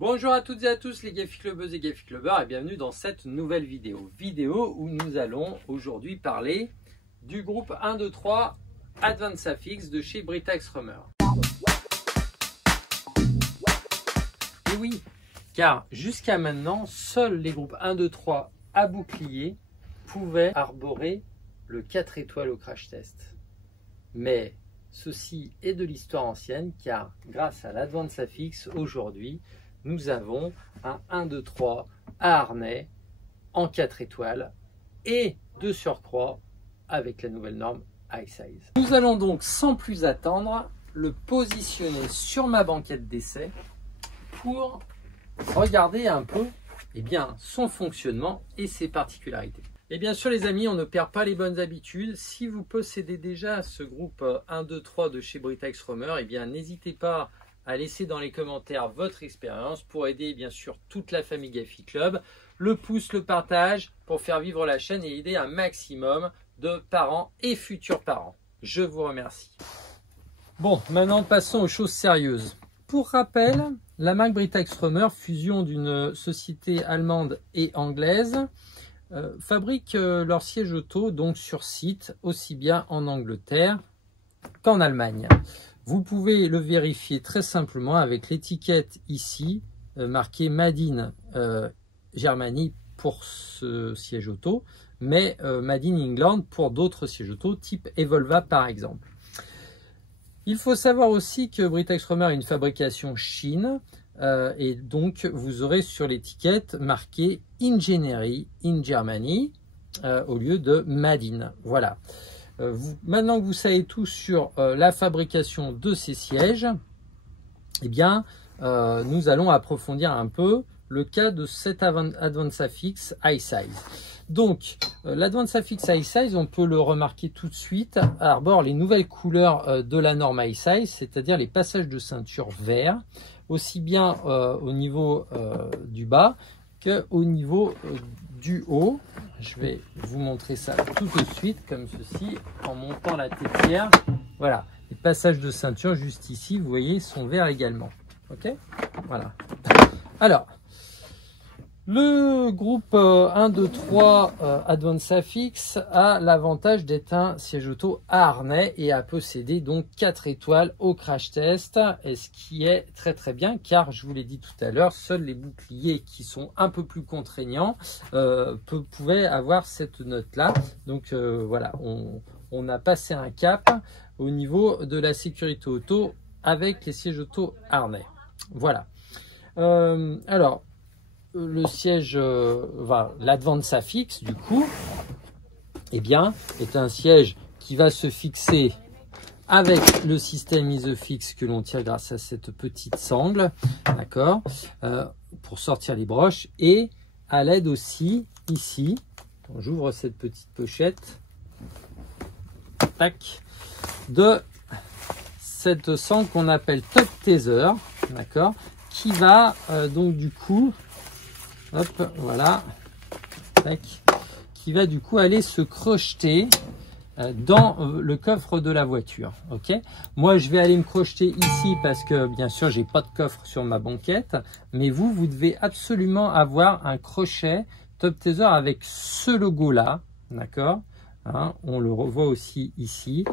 Bonjour à toutes et à tous les Gafi-Clubbeuses et Gafi-Clubbeurs et bienvenue dans cette nouvelle vidéo. Vidéo où nous allons aujourd'hui parler du groupe 1, 2, 3 Advanced Affix de chez Britax Römer. Et oui, car jusqu'à maintenant, seuls les groupes 1, 2, 3 à bouclier pouvaient arborer le 4 étoiles au crash test. Mais ceci est de l'histoire ancienne car grâce à l'Advanced Affix aujourd'hui, nous avons un 1, 2, 3 à harnais en 4 étoiles et de surcroît avec la nouvelle norme High Size. Nous allons donc sans plus attendre le positionner sur ma banquette d'essai pour regarder un peu son fonctionnement et ses particularités. Et bien sûr les amis, on ne perd pas les bonnes habitudes. Si vous possédez déjà ce groupe 1, 2, 3 de chez Britax Römer, n'hésitez pas à laisser dans les commentaires votre expérience pour aider bien sûr toute la famille Gafi Club. Le pouce, le partage pour faire vivre la chaîne et aider un maximum de parents et futurs parents. Je vous remercie. Bon, maintenant passons aux choses sérieuses. Pour rappel, la marque Britax Römer, fusion d'une société allemande et anglaise, fabrique leur siège auto donc sur site, aussi bien en Angleterre qu'en Allemagne. Vous pouvez le vérifier très simplement avec l'étiquette ici, marquée Made in Germany pour ce siège auto, mais Made in England pour d'autres sièges auto, type Evolva par exemple. Il faut savoir aussi que Britax Römer a une fabrication Chine, et donc vous aurez sur l'étiquette marqué Engineering in Germany au lieu de Made in. Voilà. Maintenant que vous savez tout sur la fabrication de ces sièges, nous allons approfondir un peu le cas de cet Advanced Affix High Size. Donc, l'Advanced Affix High Size, on peut le remarquer tout de suite, arbore les nouvelles couleurs de la norme High Size, c'est-à-dire les passages de ceinture verts, aussi bien au niveau du bas qu'au niveau du haut. Je vais vous montrer ça tout de suite comme ceci en montant la tétière. Voilà, les passages de ceinture juste ici, vous voyez, sont verts également. Ok, voilà. Alors, le groupe 1, 2, 3 Advanced Affix a l'avantage d'être un siège auto à harnais et à posséder donc 4 étoiles au crash test, et ce qui est très très bien car je vous l'ai dit tout à l'heure, seuls les boucliers qui sont un peu plus contraignants pouvaient avoir cette note là. Donc voilà, on a passé un cap au niveau de la sécurité auto avec les sièges auto harnais. Voilà. Alors, le siège, l'Advanced Affix du coup, est un siège qui va se fixer avec le système ISOFIX que l'on tire grâce à cette petite sangle, d'accord, pour sortir les broches, et à l'aide aussi ici, j'ouvre cette petite pochette, tac, de cette sangle qu'on appelle Top Teaser, d'accord, qui va donc du coup, hop, voilà, tac, qui va du coup aller se crocheter dans le coffre de la voiture. Ok, moi je vais aller me crocheter ici parce que bien sûr j'ai pas de coffre sur ma banquette, mais vous devez absolument avoir un crochet Top Teaser avec ce logo là, d'accord, hein, on le revoit aussi ici,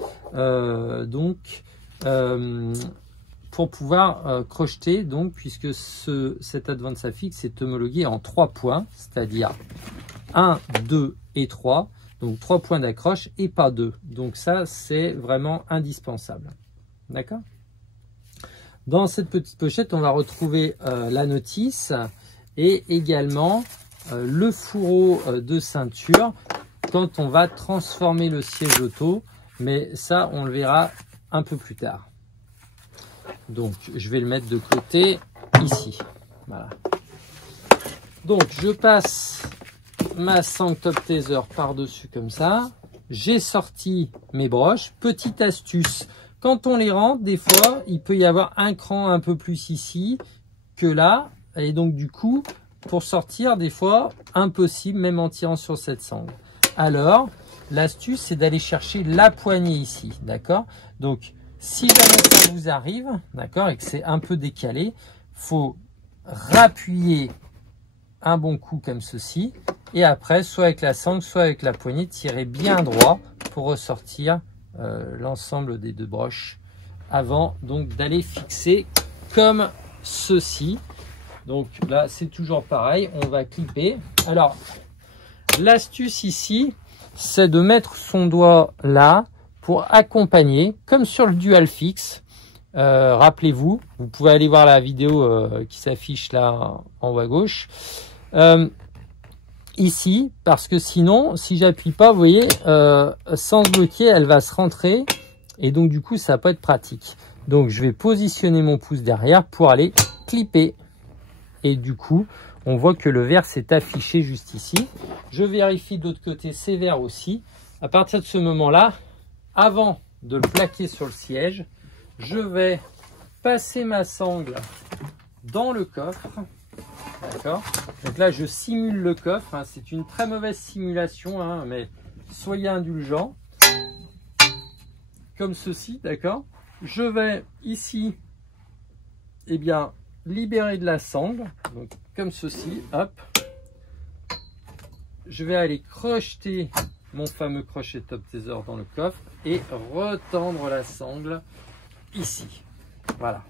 pour pouvoir crocheter, donc, puisque cet Advanced Affix est homologué en 3 points, c'est-à-dire 1, 2 et 3, donc 3 points d'accroche et pas 2. Donc ça, c'est vraiment indispensable. D'accord? Dans cette petite pochette, on va retrouver la notice et également le fourreau de ceinture quand on va transformer le siège auto, mais ça, on le verra un peu plus tard. Donc, je vais le mettre de côté ici. Voilà. Donc, je passe ma sangle Top Teaser par-dessus comme ça. J'ai sorti mes broches. Petite astuce, quand on les rentre, des fois, il peut y avoir un cran un peu plus ici que là. Et donc, du coup, pour sortir, des fois, impossible, même en tirant sur cette sangle. Alors, l'astuce, c'est d'aller chercher la poignée ici. D'accord? Donc, si jamais ça vous arrive, d'accord, et que c'est un peu décalé, faut rappuyez un bon coup comme ceci. Et après, soit avec la sangle, soit avec la poignée, tirez bien droit pour ressortir l'ensemble des deux broches avant donc d'aller fixer comme ceci. Donc là, c'est toujours pareil, on va clipper. Alors, l'astuce ici, c'est de mettre son doigt là pour accompagner, comme sur le dual fixe. Rappelez-vous, vous pouvez aller voir la vidéo qui s'affiche là en haut à gauche. Ici, parce que sinon, si j'appuie pas, vous voyez, sans se bloquer, elle va se rentrer. Et donc, du coup, ça va pas être pratique. Donc, je vais positionner mon pouce derrière pour aller clipper. Et du coup, on voit que le vert s'est affiché juste ici. Je vérifie de l'autre côté, c'est vert aussi. À partir de ce moment-là, avant de le plaquer sur le siège, je vais passer ma sangle dans le coffre. D'accord. Donc là, je simule le coffre. Hein. C'est une très mauvaise simulation, hein, mais soyez indulgents. Comme ceci, d'accord. Je vais ici, eh bien, libérer de la sangle. Donc, comme ceci, hop. Je vais aller crocheter mon fameux crochet top taser dans le coffre et retendre la sangle ici. Voilà.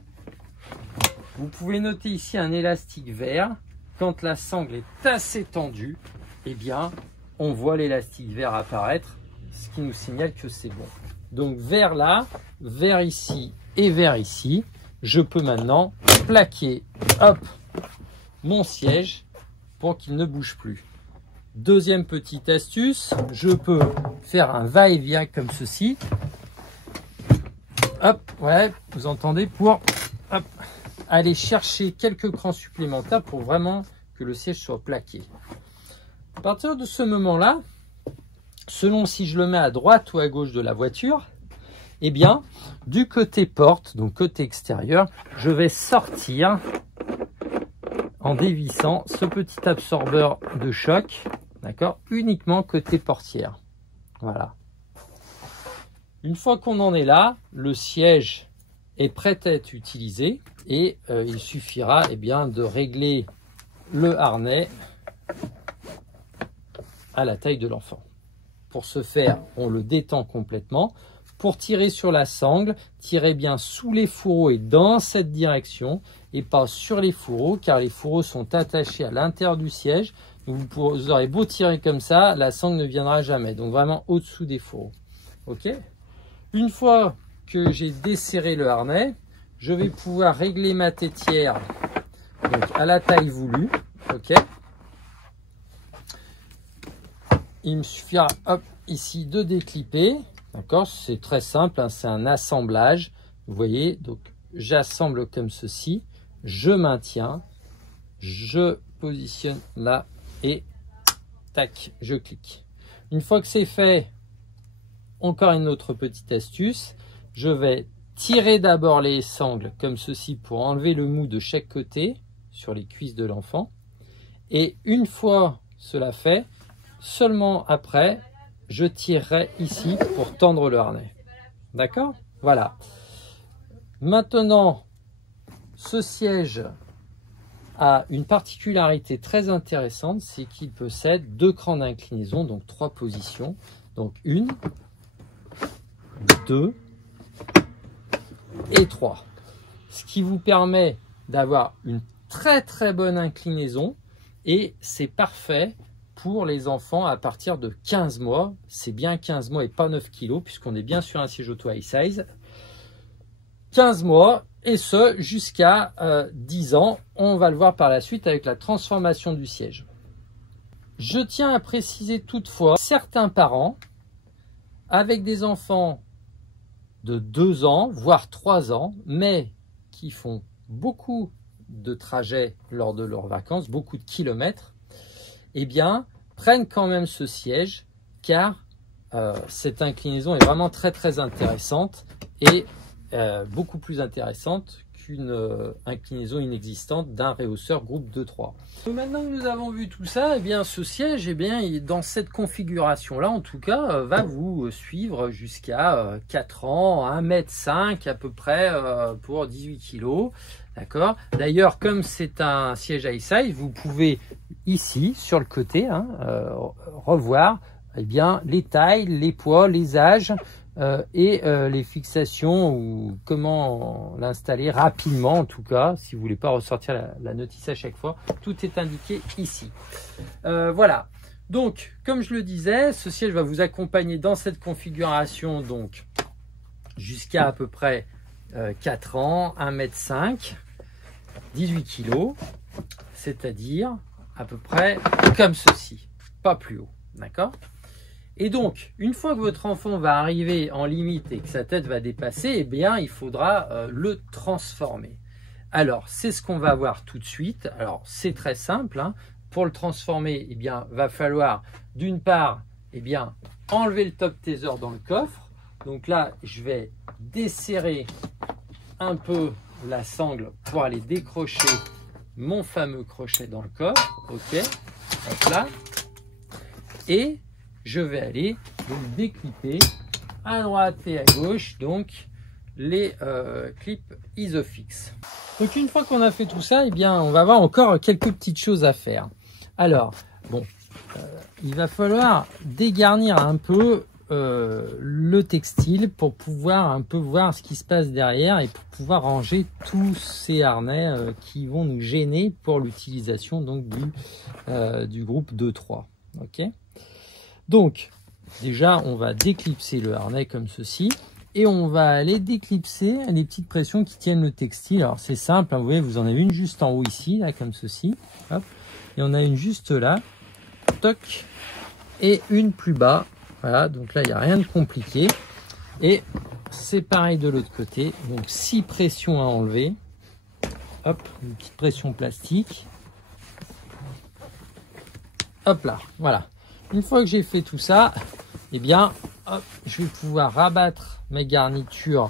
Vous pouvez noter ici un élastique vert. Quand la sangle est assez tendue, eh bien, on voit l'élastique vert apparaître, ce qui nous signale que c'est bon. Donc, vert là, vert ici et vert ici. Je peux maintenant plaquer, hop, mon siège pour qu'il ne bouge plus. Deuxième petite astuce, je peux faire un va-et-vient comme ceci. Hop, ouais, vous entendez, pour hop, aller chercher quelques crans supplémentaires pour vraiment que le siège soit plaqué. À partir de ce moment-là, selon si je le mets à droite ou à gauche de la voiture, eh bien, du côté porte, donc côté extérieur, je vais sortir en dévissant ce petit absorbeur de choc, d'accord, uniquement côté portière. Voilà. Une fois qu'on en est là, le siège est prêt à être utilisé et il suffira eh bien, de régler le harnais à la taille de l'enfant. Pour ce faire, on le détend complètement. Pour tirer sur la sangle, tirez bien sous les fourreaux et dans cette direction et pas sur les fourreaux car les fourreaux sont attachés à l'intérieur du siège. Donc vous aurez beau tirer comme ça, la sangle ne viendra jamais. Donc vraiment au-dessous des fourreaux. Ok ? Une fois que j'ai desserré le harnais, je vais pouvoir régler ma tétière donc à la taille voulue. Ok ? Il me suffira hop, ici de déclipper. D'accord, c'est très simple, hein, c'est un assemblage. Vous voyez, donc j'assemble comme ceci, je maintiens, je positionne là et tac, je clique. Une fois que c'est fait, encore une autre petite astuce, je vais tirer d'abord les sangles comme ceci pour enlever le mou de chaque côté sur les cuisses de l'enfant. Et une fois cela fait, seulement après, je tirerai ici pour tendre le harnais. D'accord ? Voilà. Maintenant, ce siège a une particularité très intéressante, c'est qu'il possède 2 crans d'inclinaison, donc 3 positions. Donc 1, 2 et 3. Ce qui vous permet d'avoir une très bonne inclinaison et c'est parfait pour les enfants à partir de 15 mois. C'est bien 15 mois et pas 9 kg puisqu'on est bien sur un siège auto high size. 15 mois et ce jusqu'à 10 ans. On va le voir par la suite avec la transformation du siège. Je tiens à préciser toutefois, certains parents avec des enfants de 2 ans, voire 3 ans, mais qui font beaucoup de trajets lors de leurs vacances, beaucoup de kilomètres, eh bien, prennent quand même ce siège car cette inclinaison est vraiment très intéressante et beaucoup plus intéressante une inclinaison inexistante d'un rehausseur groupe 2-3. Maintenant que nous avons vu tout ça, eh bien, ce siège, eh bien, dans cette configuration-là, en tout cas, va vous suivre jusqu'à 4 ans, 1,5 m à peu près pour 18 kg. D'accord. D'ailleurs, comme c'est un siège high size, vous pouvez ici, sur le côté, revoir eh bien, les tailles, les poids, les âges et les fixations ou comment l'installer rapidement, en tout cas, si vous voulez pas ressortir la notice à chaque fois. Tout est indiqué ici. Voilà. Donc, comme je le disais, ce siège va vous accompagner dans cette configuration donc jusqu'à peu près 4 ans, 1,5 m, 18 kg, c'est-à-dire à peu près comme ceci, pas plus haut, d'accord? Et donc, une fois que votre enfant va arriver en limite et que sa tête va dépasser, eh bien, il faudra le transformer. Alors, c'est ce qu'on va voir tout de suite. Alors, c'est très simple, hein. Pour le transformer, eh bien, va falloir d'une part, eh bien, enlever le top taser dans le coffre. Donc là, je vais desserrer un peu la sangle pour aller décrocher mon fameux crochet dans le coffre. Ok, hop là. Et je vais aller donc déclipper à droite et à gauche donc les clips Isofix. Donc une fois qu'on a fait tout ça, eh bien on va avoir encore quelques petites choses à faire. Alors bon, il va falloir dégarnir un peu le textile pour pouvoir un peu voir ce qui se passe derrière et pour pouvoir ranger tous ces harnais qui vont nous gêner pour l'utilisation donc du groupe 2-3. Ok. Donc, déjà, on va déclipser le harnais comme ceci. Et on va aller déclipser les petites pressions qui tiennent le textile. Alors, c'est simple, hein, vous voyez, vous en avez une juste en haut ici, là, comme ceci. Hop. Et on a une juste là. Toc. Et une plus bas. Voilà, donc là, il n'y a rien de compliqué. Et c'est pareil de l'autre côté. Donc, 6 pressions à enlever. Hop, une petite pression plastique. Hop là, voilà. Une fois que j'ai fait tout ça, eh bien, hop, je vais pouvoir rabattre mes garnitures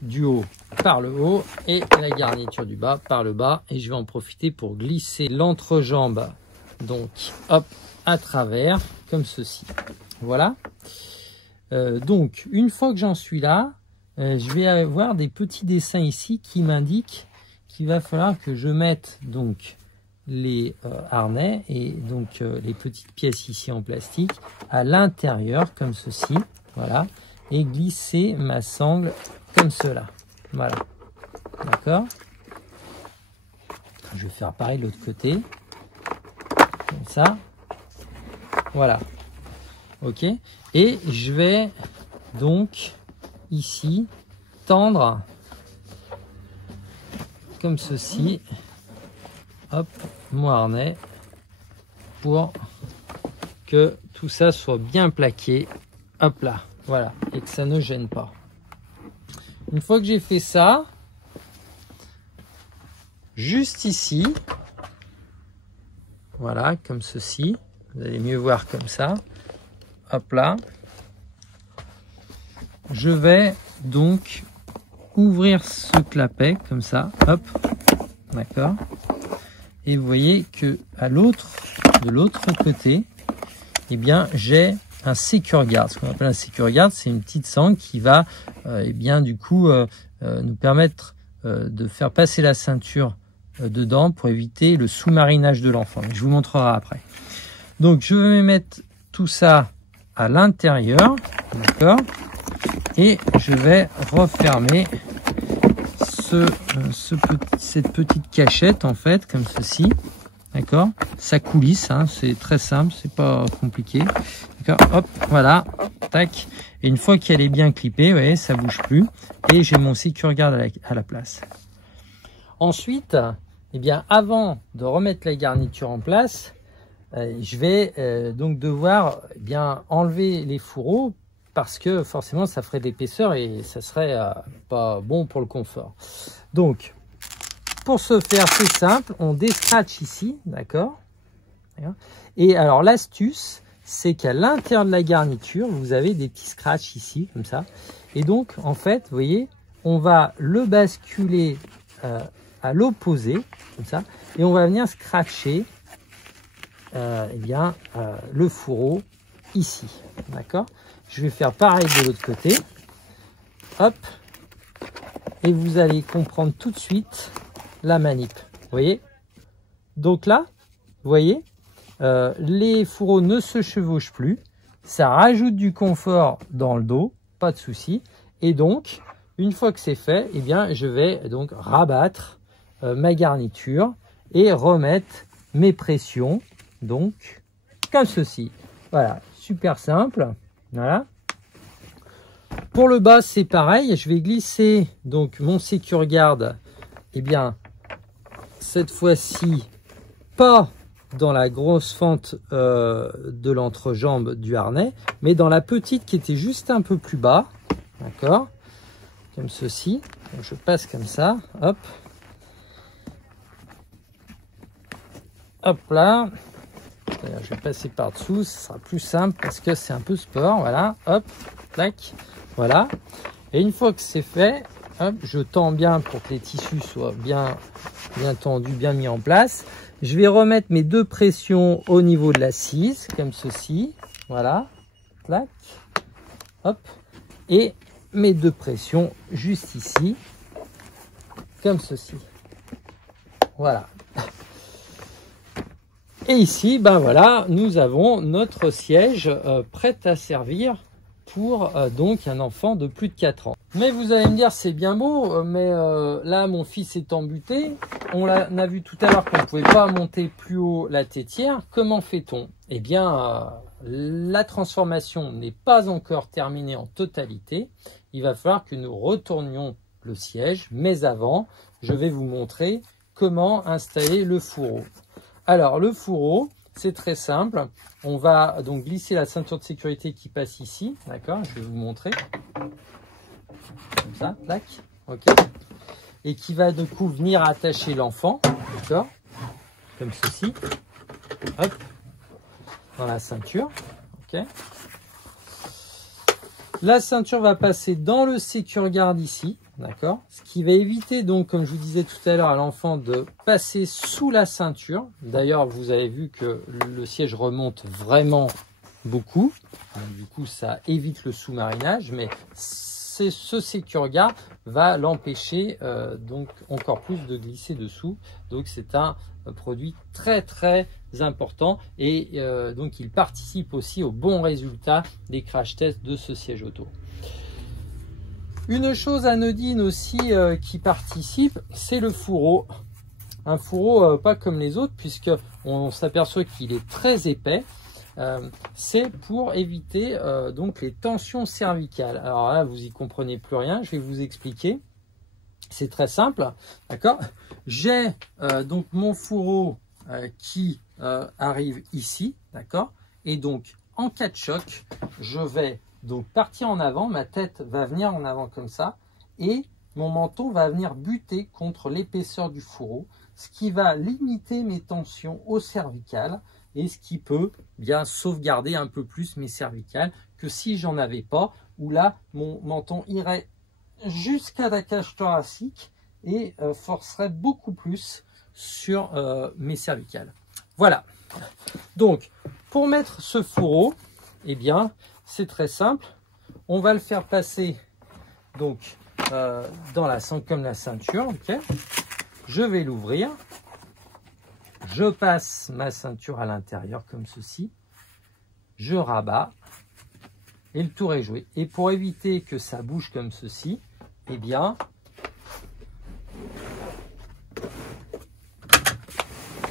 du haut par le haut et la garniture du bas par le bas. Et je vais en profiter pour glisser l'entrejambe, donc, hop, à travers, comme ceci. Voilà. Donc, une fois que j'en suis là, je vais avoir des petits dessins ici qui m'indiquent qu'il va falloir que je mette donc les harnais et donc les petites pièces ici en plastique à l'intérieur comme ceci, voilà, et glisser ma sangle comme cela, voilà, d'accord. Je vais faire pareil de l'autre côté, comme ça, voilà, ok. Et je vais donc ici tendre comme ceci, hop, mon harnais pour que tout ça soit bien plaqué, hop là, voilà, et que ça ne gêne pas. Une fois que j'ai fait ça, juste ici, voilà, comme ceci, vous allez mieux voir comme ça, hop là, je vais donc ouvrir ce clapet comme ça, hop, d'accord. Et vous voyez que de l'autre côté, eh bien, j'ai un secure guard. Ce qu'on appelle un secure guard, c'est une petite sangle qui va, eh bien, du coup, nous permettre de faire passer la ceinture dedans pour éviter le sous-marinage de l'enfant. Je vous montrerai après. Donc, je vais mettre tout ça à l'intérieur, d'accord, et je vais refermer cette petite cachette en fait comme ceci, d'accord, ça coulisse, hein, c'est très simple, c'est pas compliqué, d'accord, hop, voilà, tac, et une fois qu'elle est bien clippée, vous voyez, ça bouge plus, et j'ai mon secure guard à la place. Ensuite, eh bien, avant de remettre la garniture en place, je vais donc devoir eh bien enlever les fourreaux, parce que forcément ça ferait de l'épaisseur et ça serait pas bon pour le confort. Donc pour ce faire, c'est simple, on déscratch ici, d'accord. Et alors l'astuce, c'est qu'à l'intérieur de la garniture, vous avez des petits scratchs ici, comme ça. Et donc en fait, vous voyez, on va le basculer à l'opposé, comme ça, et on va venir scratcher le fourreau ici. D'accord? Je vais faire pareil de l'autre côté. Hop. Et vous allez comprendre tout de suite la manip. Vous voyez? Donc là, vous voyez, les fourreaux ne se chevauchent plus. Ça rajoute du confort dans le dos, pas de souci. Et donc, une fois que c'est fait, eh bien, je vais donc rabattre ma garniture et remettre mes pressions, donc comme ceci. Voilà, super simple. Voilà. Pour le bas, c'est pareil. Je vais glisser donc mon Secure-Garde, eh bien, cette fois-ci, pas dans la grosse fente de l'entrejambe du harnais, mais dans la petite qui était juste un peu plus bas. D'accord? Comme ceci. Donc, je passe comme ça. Hop. Hop là. Je vais passer par-dessous. Ce sera plus simple parce que c'est un peu sport. Voilà. Hop. Tac. Voilà. Et une fois que c'est fait, hop, je tends bien pour que les tissus soient bien tendus, bien mis en place. Je vais remettre mes deux pressions au niveau de l'assise, comme ceci. Voilà. Tac. Hop. Et mes deux pressions juste ici, comme ceci. Voilà. Et ici, ben voilà, nous avons notre siège prêt à servir pour donc un enfant de plus de 4 ans. Mais vous allez me dire, c'est bien beau, mais là, mon fils est embuté. On a vu tout à l'heure qu'on ne pouvait pas monter plus haut la tétière. Comment fait-on? Eh bien, la transformation n'est pas encore terminée en totalité. Il va falloir que nous retournions le siège, mais avant, je vais vous montrer comment installer le fourreau. Alors, le fourreau, c'est très simple. On va donc glisser la ceinture de sécurité qui passe ici. D'accord? Je vais vous montrer. Comme ça, tac. OK. Et qui va du coup venir attacher l'enfant. D'accord? Comme ceci. Hop. Dans la ceinture. OK. La ceinture va passer dans le Secure-Garde ici. D'accord? Ce qui va éviter donc, comme je vous disais tout à l'heure, à l'enfant de passer sous la ceinture. D'ailleurs, vous avez vu que le siège remonte vraiment beaucoup. Du coup, ça évite le sous-marinage, mais ce Secure-Garde va l'empêcher donc encore plus de glisser dessous. Donc, c'est un produit très très important et donc il participe aussi au bon résultat des crash tests de ce siège auto. Une chose anodine aussi qui participe, c'est le fourreau. Un fourreau pas comme les autres, puisque on s'aperçoit qu'il est très épais. C'est pour éviter donc les tensions cervicales. Alors là, vous y comprenez plus rien, je vais vous expliquer. C'est très simple, d'accord? J'ai donc mon fourreau qui arrive ici, d'accord? Et donc, en cas de choc, je vais donc partir en avant, ma tête va venir en avant comme ça, et mon menton va venir buter contre l'épaisseur du fourreau, ce qui va limiter mes tensions au cervical, et ce qui peut bien sauvegarder un peu plus mes cervicales que si j'en avais pas, où là, mon menton irait jusqu'à la cage thoracique et forcerait beaucoup plus sur mes cervicales. Voilà. Donc, pour mettre ce fourreau, eh bien, c'est très simple. On va le faire passer donc comme la ceinture. Okay. Je vais l'ouvrir. Je passe ma ceinture à l'intérieur comme ceci. Je rabats et le tour est joué. Et pour éviter que ça bouge comme ceci, eh bien,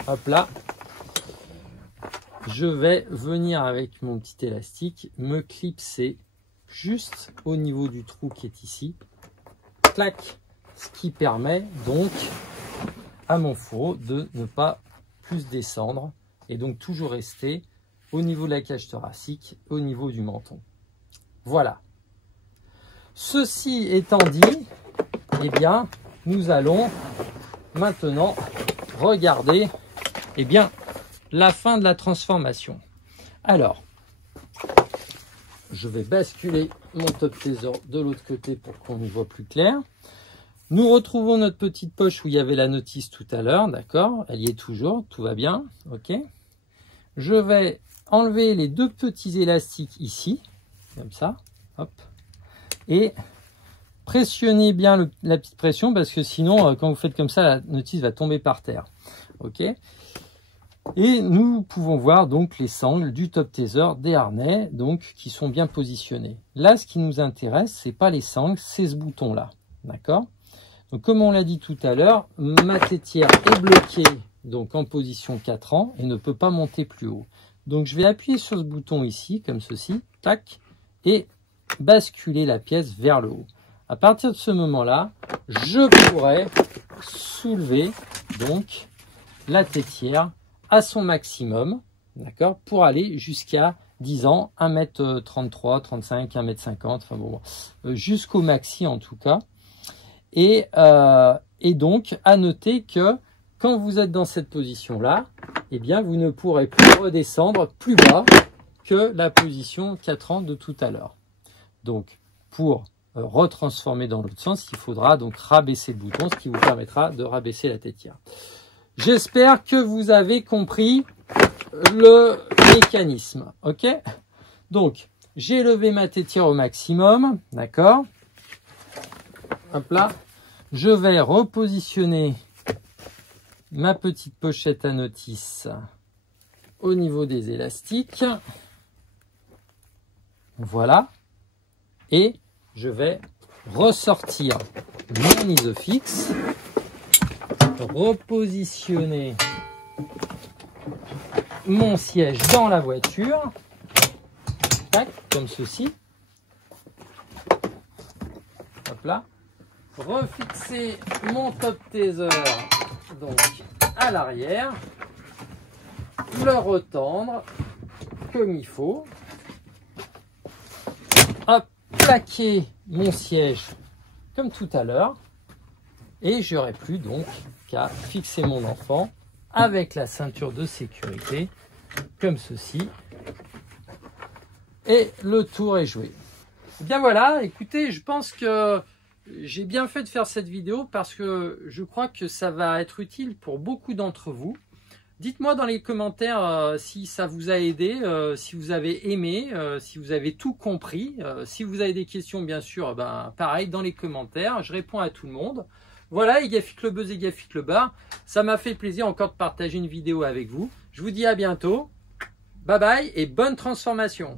hop là, je vais venir avec mon petit élastique me clipser juste au niveau du trou qui est ici. Clac, ce qui permet donc à mon fourreau de ne pas plus descendre et donc toujours rester au niveau de la cage thoracique, au niveau du menton. Voilà. Ceci étant dit, eh bien, nous allons maintenant regarder eh bien, la fin de la transformation. Alors, je vais basculer mon top taser de l'autre côté pour qu'on y voit plus clair. Nous retrouvons notre petite poche où il y avait la notice tout à l'heure, d'accord? Elle y est toujours, tout va bien, ok? Je vais enlever les deux petits élastiques ici, comme ça, hop, et pressionnez bien la petite pression parce que sinon, quand vous faites comme ça, la notice va tomber par terre, ok? Et nous pouvons voir donc les sangles du top taser, des harnais, donc qui sont bien positionnés. Là, ce qui nous intéresse, c'est pas les sangles, c'est ce bouton-là, d'accord? Donc, comme on l'a dit tout à l'heure, ma tétière est bloquée donc en position 4 ans et ne peut pas monter plus haut. Donc, je vais appuyer sur ce bouton ici, comme ceci, tac, et basculer la pièce vers le haut. À partir de ce moment-là, je pourrais soulever donc la tétière à son maximum, d'accord, pour aller jusqu'à 10 ans, 1m33, 35, 1m50, enfin bon, jusqu'au maxi en tout cas. Et donc, à noter que quand vous êtes dans cette position-là, eh bien, vous ne pourrez plus redescendre plus bas que la position 4 ans de tout à l'heure. Donc, pour retransformer dans l'autre sens, il faudra donc rabaisser le bouton, ce qui vous permettra de rabaisser la tétière. J'espère que vous avez compris le mécanisme, ok? Donc, j'ai levé ma tétière au maximum, d'accord? Hop là. Je vais repositionner ma petite pochette à notice au niveau des élastiques. Voilà. Et je vais ressortir mon isofix, repositionner mon siège dans la voiture, tac, comme ceci. Hop là. Refixer mon top taser donc à l'arrière, le retendre comme il faut, hop, plaquer mon siège comme tout à l'heure et j'aurai plus donc qu'à fixer mon enfant avec la ceinture de sécurité comme ceci et le tour est joué. Et bien voilà, écoutez, je pense que j'ai bien fait de faire cette vidéo parce que je crois que ça va être utile pour beaucoup d'entre vous. Dites-moi dans les commentaires si ça vous a aidé, si vous avez aimé, si vous avez tout compris. Si vous avez des questions, bien sûr, ben, pareil, dans les commentaires, je réponds à tout le monde. Voilà, Egafit le buzz, Egafit le bar. Ça m'a fait plaisir encore de partager une vidéo avec vous. Je vous dis à bientôt. Bye bye et bonne transformation.